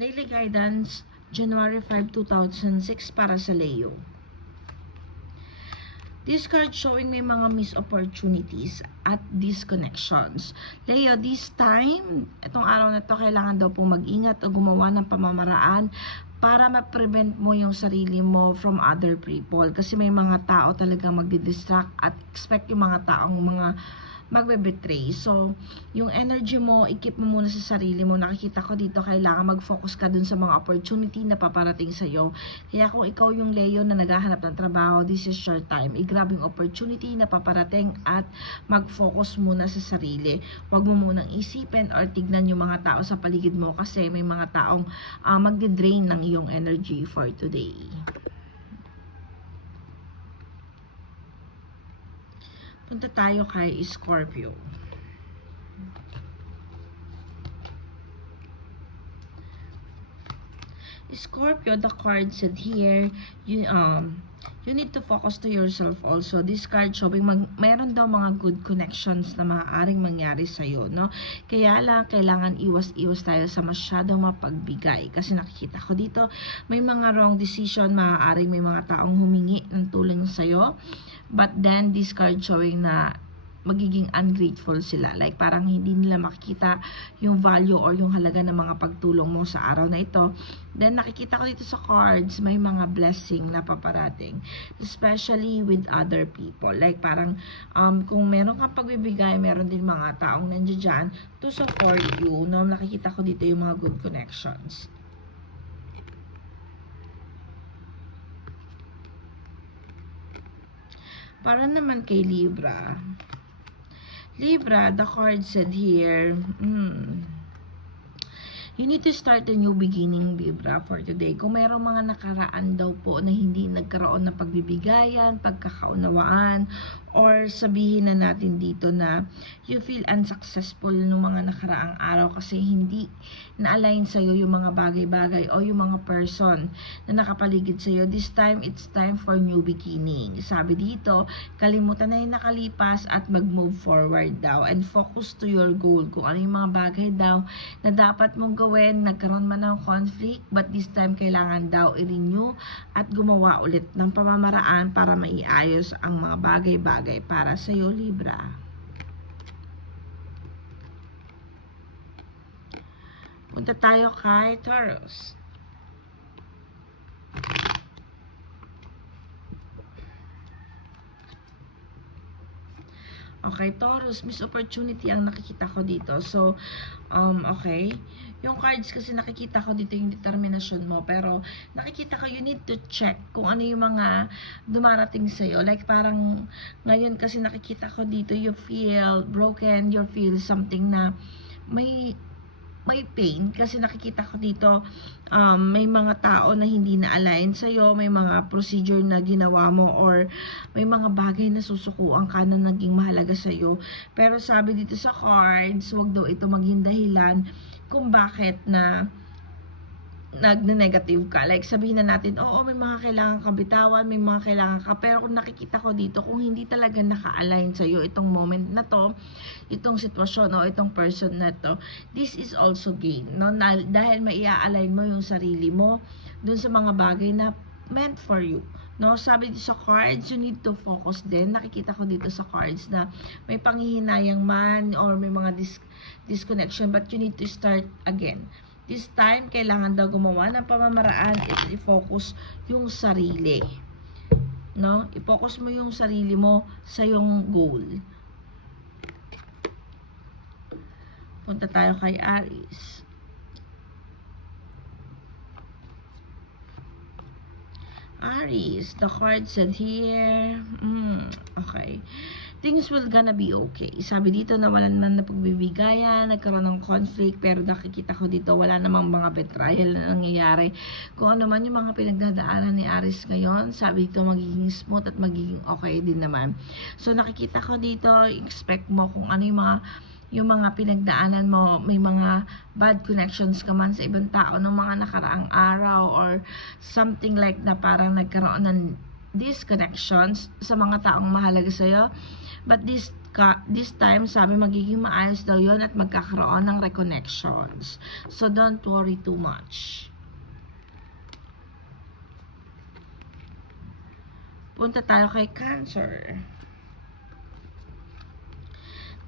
Daily guidance, January 5, 2006 para sa Leo. This card showing may mga missed opportunities at disconnections. Leo, this time, itong araw na to, kailangan daw po mag-ingat o gumawa ng pamamaraan para ma-prevent mo yung sarili mo from other people. Kasi may mga tao talagang magdi-distract at expect yung mga taong mga magbe-betray. So, yung energy mo, i-keep mo muna sa sarili mo. Nakikita ko dito, kailangan mag-focus ka dun sa mga opportunity na paparating sa'yo. Kaya kung ikaw yung Leo na naghahanap ng trabaho, this is your time. I-grab yung opportunity na paparating at mag-focus muna sa sarili. Huwag mo munang isipin or tignan yung mga tao sa paligid mo kasi may mga taong magdi-drain ng iyong energy for today. Punta tayo kay Scorpio. Scorpio, the card said here, you need to focus to yourself also. This card showing mayroon daw mga good connections na maaaring mangyari sa'yo, no? Kaya lang, kailangan iwas-iwas tayo sa masyadong mapagbigay. Kasi nakikita ko dito, may mga wrong decision, maaaring may mga taong humingi ng tulong sa'yo. But then, this card showing na magiging ungrateful sila. Like, parang hindi nila makikita yung value or yung halaga ng mga pagtulong mo sa araw na ito. Then, nakikita ko dito sa cards, may mga blessing na paparating. Especially with other people. Like, parang, kung meron kang pagbibigay, meron din mga taong nandiyan dyan to support you. No? Nakikita ko dito yung mga good connections. Para naman kay Libra. Libra, the card said here, you need to start a new beginning, Libra, for today. Kung mayroong mga nakaraan daw po na hindi nagkaroon ng pagbibigayan, pagkakaunawaan, or sabihin na natin dito na you feel unsuccessful ng mga nakaraang araw kasi hindi na-align sa'yo yung mga bagay-bagay o yung mga person na nakapaligid sa'yo. This time, it's time for new beginning. Sabi dito, kalimutan na yung nakalipas at mag-move forward daw and focus to your goal. Kung ano yung mga bagay daw na dapat mong gawin, nagkaroon man ng conflict, but this time kailangan daw i-renew at gumawa ulit ng pamamaraan para maiayos ang mga bagay-bagay para sa iyo, Libra. Punta tayo kay Taurus. Okay, Taurus, miss opportunity ang nakikita ko dito. So, okay. Yung cards kasi nakikita ko dito yung determinasyon mo. Pero, nakikita ko, you need to check kung ano yung mga dumarating sa'yo. Like, parang, ngayon kasi nakikita ko dito, you feel broken, you feel something na may pain kasi nakikita ko dito may mga tao na hindi na-align sa'yo, may mga procedure na ginawa mo or may mga bagay na susukuan ka na naging mahalaga sa'yo. Pero sabi dito sa cards, wag daw ito maging dahilan kung bakit na nagne-negative ka. Like, sabihin na natin, oo, may mga kailangan ka bitawan, may mga kailangan ka. Pero kung nakikita ko dito, kung hindi talaga naka-align sa'yo itong moment na to, itong sitwasyon o itong person na to, this is also gain. No? Dahil maia-align mo yung sarili mo dun sa mga bagay na meant for you. No, sabi dito sa cards, you need to focus din. Nakikita ko dito sa cards na may panghihinayang man or may mga disconnection, but you need to start again. This time, kailangan daw gumawa ng pamamaraan at i-focus yung sarili. No? I-focus mo yung sarili mo sa yung goal. Punta tayo kay Aries. Aries, the card said here, okay. Things will gonna be okay. Sabi dito na wala naman na pagbibigayan, nagkaroon ng conflict, pero nakikita ko dito wala namang mga betrayal na nangyayari. Kung ano man yung mga pinagdadaanan ni Aries ngayon, sabi dito magiging smooth at magiging okay din naman. So nakikita ko dito, expect mo kung ano yung mga pinagdaanan mo, may mga bad connections ka man sa ibang tao ng mga nakaraang araw or something like na parang nagkaroon ng disconnections sa mga taong mahalaga sa'yo. But this this time, sabi magiging maayos daw yon at magkakaroon ng reconnections. So, don't worry too much. Punta tayo kay Cancer.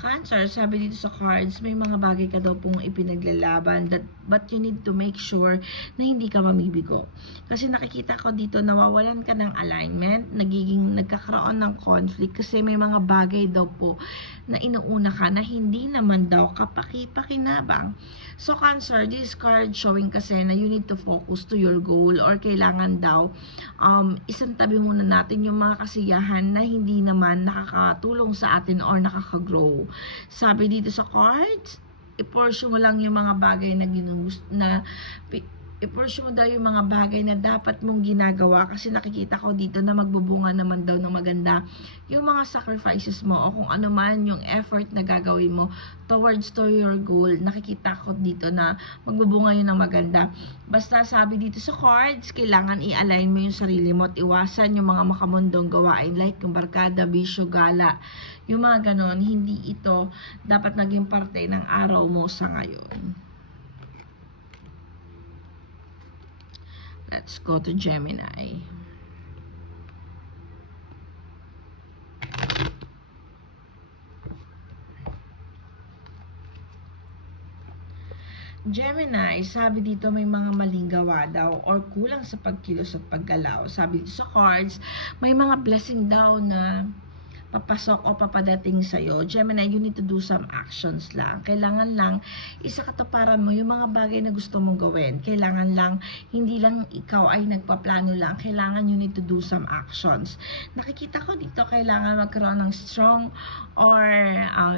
Cancer, sabi dito sa cards, may mga bagay ka daw pong ipinaglalaban, but you need to make sure na hindi ka mamibigo. Kasi nakikita ko dito, nawawalan ka ng alignment, nagkakaroon ng conflict, kasi may mga bagay daw po na inuuna ka na hindi naman daw kapaki-pakinabang. So Cancer, this card showing kasi na you need to focus to your goal, or kailangan daw isang tabi muna natin yung mga kasiyahan na hindi naman nakakatulong sa atin or nakaka-grow. Sabi dito sa cards, i-pursue mo lang yung mga bagay na i-pursue mo daw yung mga bagay na dapat mong ginagawa, kasi nakikita ko dito na magbubunga naman daw ng maganda yung mga sacrifices mo o kung ano man yung effort na gagawin mo towards to your goal. Nakikita ko dito na magbubunga yun ng maganda. Basta sabi dito sa cards, kailangan i-align mo yung sarili mo at iwasan yung mga makamundong gawain like yung barkada, bisyo, gala, yung mga ganon. Hindi ito dapat naging parte ng araw mo sa ngayon. Let's go to Gemini. Gemini, sabi dito may mga maling gawa daw or kulang sa pagkilos at paggalaw. Sabi dito sa cards, may mga blessing daw na papasok o papadating sa'yo. Gemini, you need to do some actions lang. Kailangan lang isakatuparan mo yung mga bagay na gusto mong gawin. Kailangan lang, hindi lang ikaw ay nagpaplano lang. Kailangan you need to do some actions. Nakikita ko dito, kailangan magkaroon ng strong or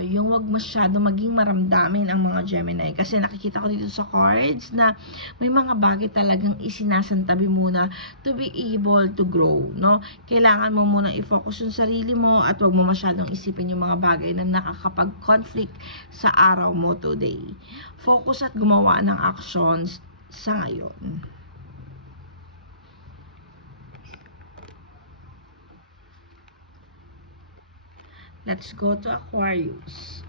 yung wag masyado maging maramdamin ang mga Gemini. Kasi nakikita ko dito sa cards na may mga bagay talagang isinasantabi muna to be able to grow, no? Kailangan mo muna i-focus yung sarili mo at huwag mo masyadong isipin yung mga bagay na nakakapag-conflict sa araw mo today. Focus at gumawa ng actions sa ngayon. Let's go to Aquarius.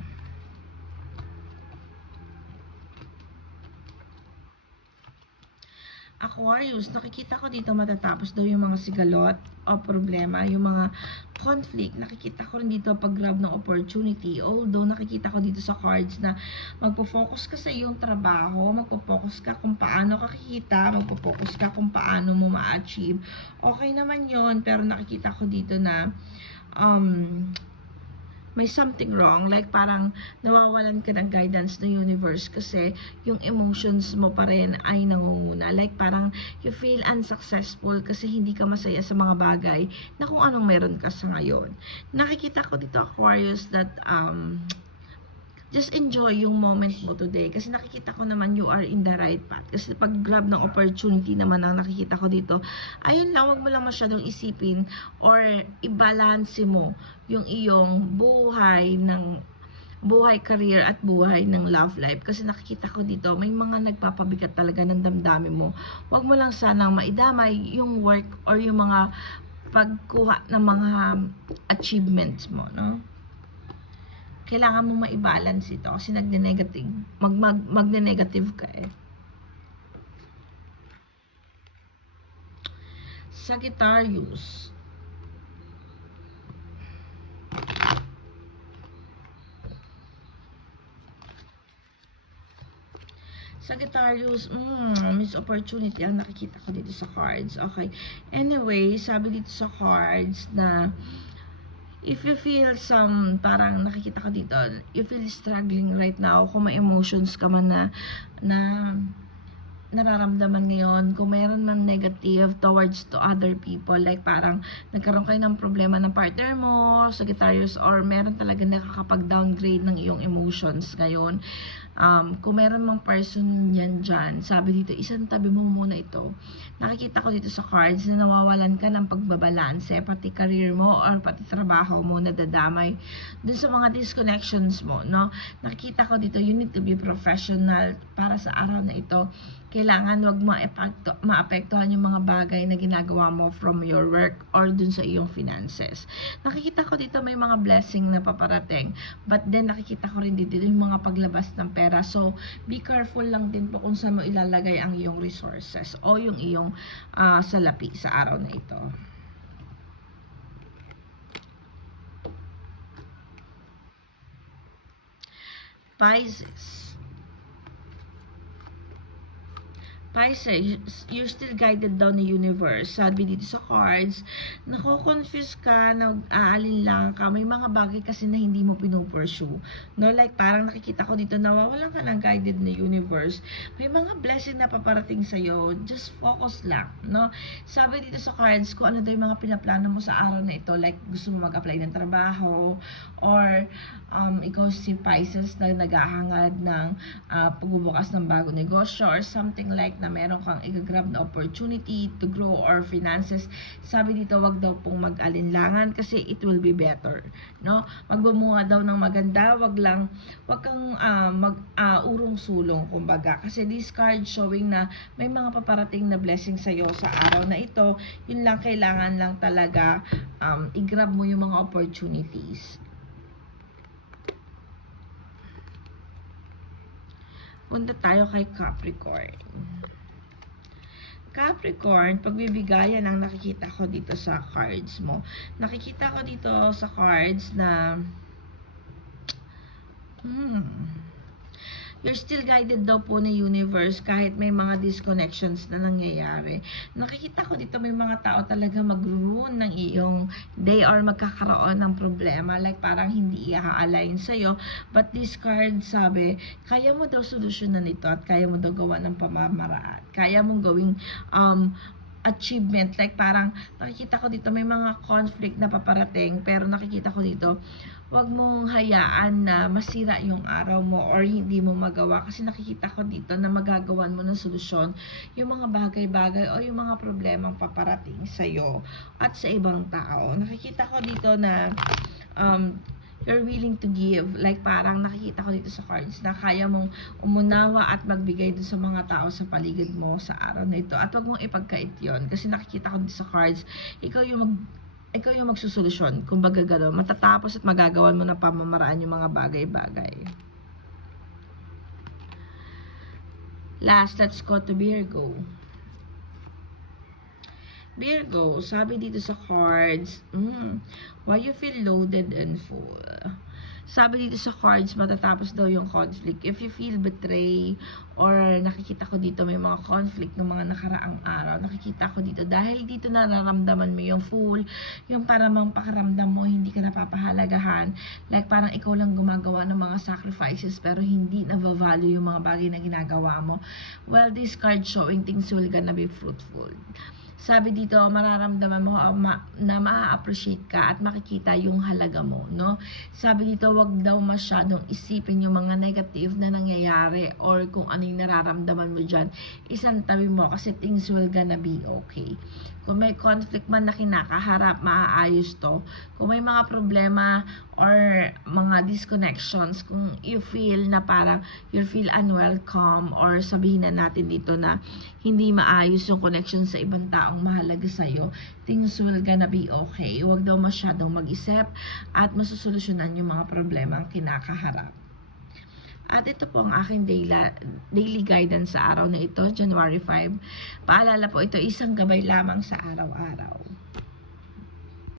Aquarius, nakikita ko dito matatapos daw yung mga sigalot o problema, yung mga conflict. Nakikita ko rin dito pag-grab ng opportunity. Although nakikita ko dito sa cards na magpo-focus ka sa iyong trabaho, magpo-focus ka kung paano ka kikita, magpo-focus ka kung paano mo ma-achieve. Okay naman yon, pero nakikita ko dito na may something wrong, like parang nawawalan ka ng guidance ng universe kasi yung emotions mo pa rin ay nangunguna. Like parang you feel unsuccessful kasi hindi ka masaya sa mga bagay na kung anong meron ka sa ngayon. Nakikita ko dito, Aquarius, that just enjoy yung moment mo today. Kasi nakikita ko naman you are in the right path. Kasi pag grab ng opportunity naman ang nakikita ko dito, ayun lang, wag mo lang masyadong isipin or i-balance mo yung iyong buhay, career at buhay ng love life. Kasi nakikita ko dito, may mga nagpapabigat talaga ng damdamin mo. Wag mo lang sanang maidamay yung work or yung mga pagkuha ng mga achievements mo, no? Kailangan mo ma-balance ito kasi nagne-negative, magne-negative ka eh. Sagittarius. Sagittarius, miss opportunity ang nakikita ko dito sa cards. Okay. Anyway, sabi dito sa cards na if you feel parang nakikita ko dito, you feel struggling right now, kung may emotions ka man na nararamdaman ngayon, kung meron man negative towards to other people, like parang nagkaroon kayo ng problema ng partner mo, Sagittarius, or meron talaga nakakapag-downgrade ng iyong emotions ngayon. Kung meron mang person yan dyan, sabi dito, isang tabi mo muna ito. Nakikita ko dito sa cards na nawawalan ka ng pagbabalanse, pati career mo or pati trabaho mo nadadamay dun sa mga disconnections mo, no? Nakikita ko dito, you need to be professional para sa araw na ito. kailangan wag maapektuhan yung mga bagay na ginagawa mo from your work or dun sa iyong finances. Nakikita ko dito may mga blessing na paparating, but then nakikita ko rin dito yung mga paglabas ng pera. So, be careful lang din po kung saan mo ilalagay ang iyong resources o yung iyong salapi sa araw na ito. Pisces. Pisces, you're still guided daw ni universe. Sabi dito sa cards, nako-confuse ka, nag-aalinlangan ka, may mga bagay kasi na hindi mo pinupursue. No, like parang nakikita ko dito, nawawalan ka ng guided ni universe. May mga blessing na paparating sa'yo, just focus lang, no? Sabi dito sa cards, kung ano daw yung mga pinaplano mo sa araw na ito, like gusto mo mag-apply ng trabaho, or ikaw si Pisces na naghahangad ng pagbubukas ng bagong negosyo, or something like na meron kang i-grab na opportunity to grow or finances. Sabi dito, wag daw pong mag-alinlangan kasi it will be better, no? Magbumunga daw ng maganda, wag kang urong-sulong kumbaga, kasi this card showing na may mga paparating na blessing sa iyo sa araw na ito. Yun lang, kailangan lang talaga i-grab mo yung mga opportunities. Punta tayo kay Capricorn. Capricorn, pagbibigayan ang nakikita ko dito sa cards mo. Nakikita ko dito sa cards na you're still guided daw po ni universe kahit may mga disconnections na nangyayari. Nakikita ko dito may mga tao talaga mag-ruin ng iyong day or magkakaroon ng problema, like parang hindi i-align sa'yo. But this card sabi, kaya mo daw solusyonan ito at kaya mo daw gawa ng pamamaraan. Kaya mong gawing achievement, like parang nakikita ko dito may mga conflict na paparating, pero nakikita ko dito wag mong hayaan na masira yung araw mo or hindi mo magawa, kasi nakikita ko dito na magagawan mo ng solusyon yung mga bagay-bagay o yung mga problemang paparating sa'yo at sa ibang tao. Nakikita ko dito na you're willing to give, like parang nakikita ko dito sa cards na kaya mong umunawa at magbigay dun sa mga tao sa paligid mo sa araw na ito, at wag mong ipagkait yun kasi nakikita ko dito sa cards ikaw yung magsusolusyon, kumbaga gano'n, matatapos at magagawan mo ng pamamaraan yung mga bagay-bagay. Last, let's go to Virgo. Virgo, sabi dito sa cards, why you feel loaded and full. Sabi dito sa cards, matatapos daw yung conflict. If you feel betray, or nakikita ko dito may mga conflict ng mga nakaraang araw, nakikita ko dito, dahil dito nararamdaman mo yung full, yung parang pakaramdam mo, hindi ka napapahalagahan, like parang ikaw lang gumagawa ng mga sacrifices, pero hindi na-value yung mga bagay na ginagawa mo. Well, this card showing things will gonna be fruitful. Sabi dito, mararamdaman mo na ma-appreciate ka at makikita yung halaga mo, no? Sabi dito, wag daw masyadong isipin yung mga negative na nangyayari or kung ano yung nararamdaman mo dyan. Isantabi mo kasi things will gonna be okay. Kung may conflict man na kinakaharap, maaayos to. Kung may mga problema or mga disconnections, kung you feel na parang you feel unwelcome, or sabihin na natin dito na hindi maayos yung connection sa ibang taong mahalaga sa'yo, things will gonna be okay. Huwag daw masyadong mag-isip at masusolusyonan yung mga problema ang kinakaharap. At ito po ang aking daily guidance sa araw na ito, January 5. Paalala po, ito isang gabay lamang sa araw-araw.